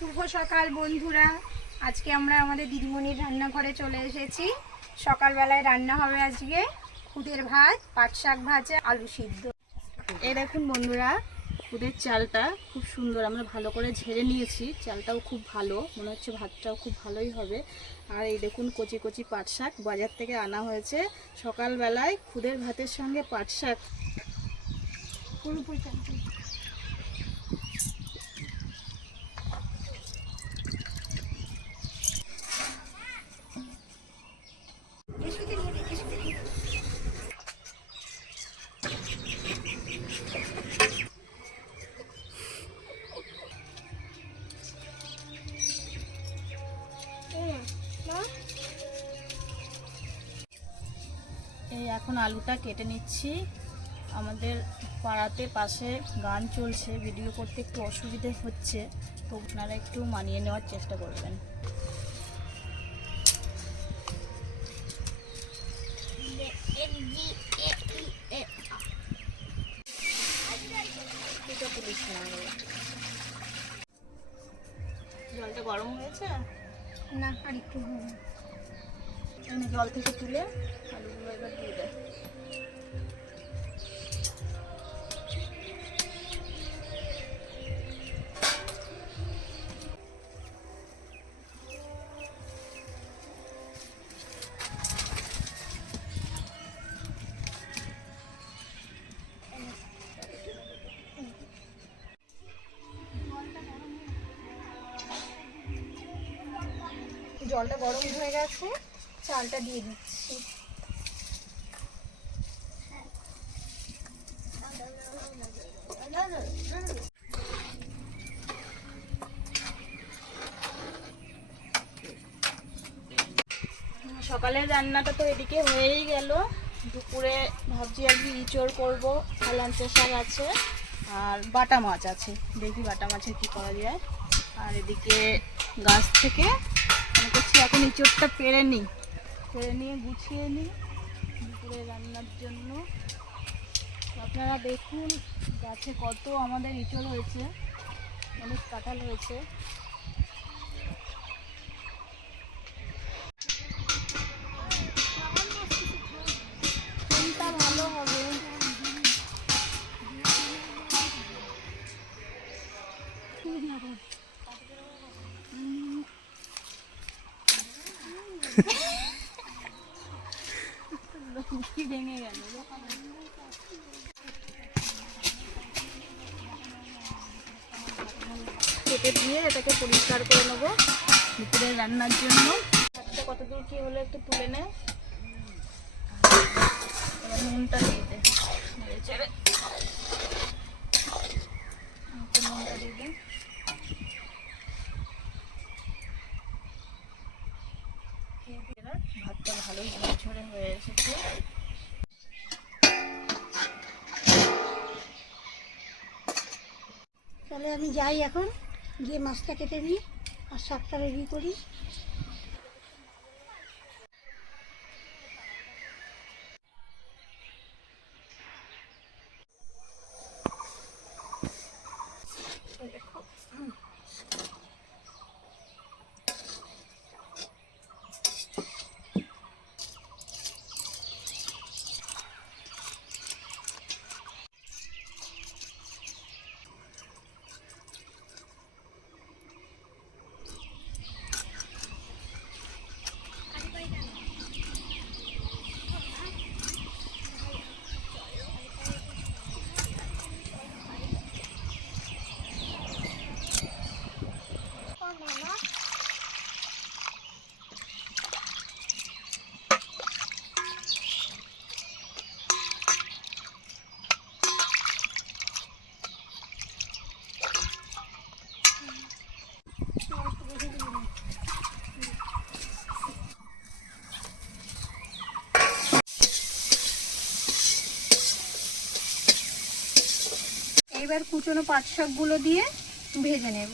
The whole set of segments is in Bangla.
শুভ সকাল বন্ধুরা। আজকে আমরা আমাদের দিদিমণির রান্নাঘরে চলে এসেছি। সকালবেলায় রান্না হবে আজকে খুদের ভাত, পাট শাক ভাজা, আলু সিদ্ধ। এই দেখুন বন্ধুরা, খুদের চালটা খুব সুন্দর আমরা ভালো করে ঝেড়ে নিয়েছি। চালটাও খুব ভালো, মনে হচ্ছে ভাতটাও খুব ভালোই হবে। আর এই দেখুন কচি কচি পাট শাক বাজার থেকে আনা হয়েছে। সকালবেলায় খুদের ভাতের সঙ্গে পাট শাক এই এখন আলুটা কেটে নিচ্ছি। আমাদের পাড়াতে পাশে গান চলছে, ভিডিও করতে একটু অসুবিধে হচ্ছে, তো আপনারা একটু মানিয়ে নেওয়ার চেষ্টা করবেন। জলটা গরম হয়েছে না, আর একটু হবে। জল থেকে তুলে আলুগুলো এবার দিয়ে দেয়। জলটা গরম হয়ে গেছে, চালটা দিয়ে দিচ্ছি। সকালের রান্নাটা তো এদিকে হয়েই গেল। দুপুরে ভাবছি আজকে ইঁচড় করবো, কালাঞ্চা শাক আছে আর বাটা মাছ আছে, দেখি বাটা মাছের কি করা যায়। আর এদিকে গাছ থেকে মনে করছি এখন ইঁচড়টা পেরে নিয়ে গুছিয়ে নিই দুপুরে রান্নার জন্য। আপনারা দেখুন গাছে কত আমাদের ইঁচড় হয়েছে, অনেক কাঁঠাল হয়েছে। কোনটা ভালো হবে? ভেঙে গেল। কেটে দিয়ে এটাকে পরিষ্কার করে নেবো দুপুরে রান্নার জন্য। ভাতটা কতদূর কি হলো একটু তুলে নেয়। এবার নুনটা দিয়ে দে, ছেড়ে নুনটা দিয়ে দে। ভাতটা ভালোই ঝরঝরে হয়ে এসেছে। তাহলে আমি যাই, এখন গিয়ে মাছটা কেটে নিই আর শাকটা রেডি করি। এবার কুচনো পাট শাকগুলো দিয়ে ভেজে নেব।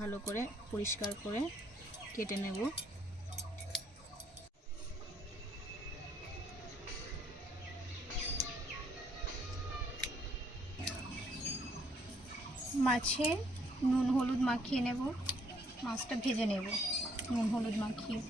ভালো করে পরিষ্কার করে কেটে নেব। মাছে নুন হলুদ মাখিয়ে নেব, মাছটা ভেজে নেব নুন হলুদ মাখিয়ে।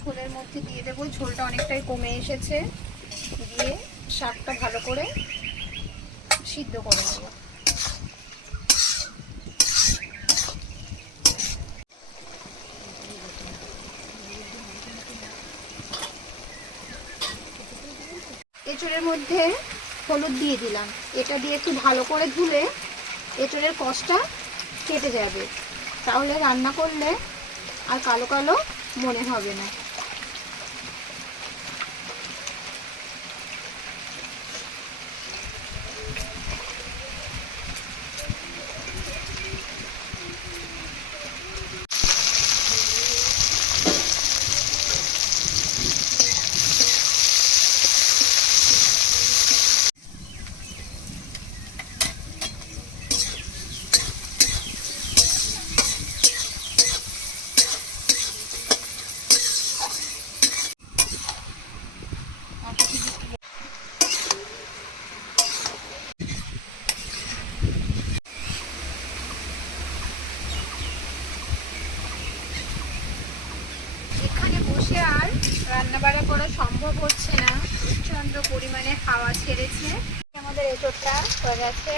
ঝোলের মধ্যে দিয়ে দেবো, ঝোলটা অনেকটাই কমে এসেছে, দিয়ে শাকটা ভালো করে সিদ্ধ করে নেব। এঁচড়ের মধ্যে হলুদ দিয়ে দিলাম, এটা দিয়ে একটু ভালো করে ধুলে এঁচড়ের কষটা কেটে যাবে, তাহলে রান্না করলে আর কালো কালো মনে হবে না। এখানে বসে আর রান্নাবাড়া করা সম্ভব হচ্ছে না, প্রচন্ড পরিমাণে হাওয়া ছেড়েছে। আমাদের এঁচড়টা হয়ে গেছে।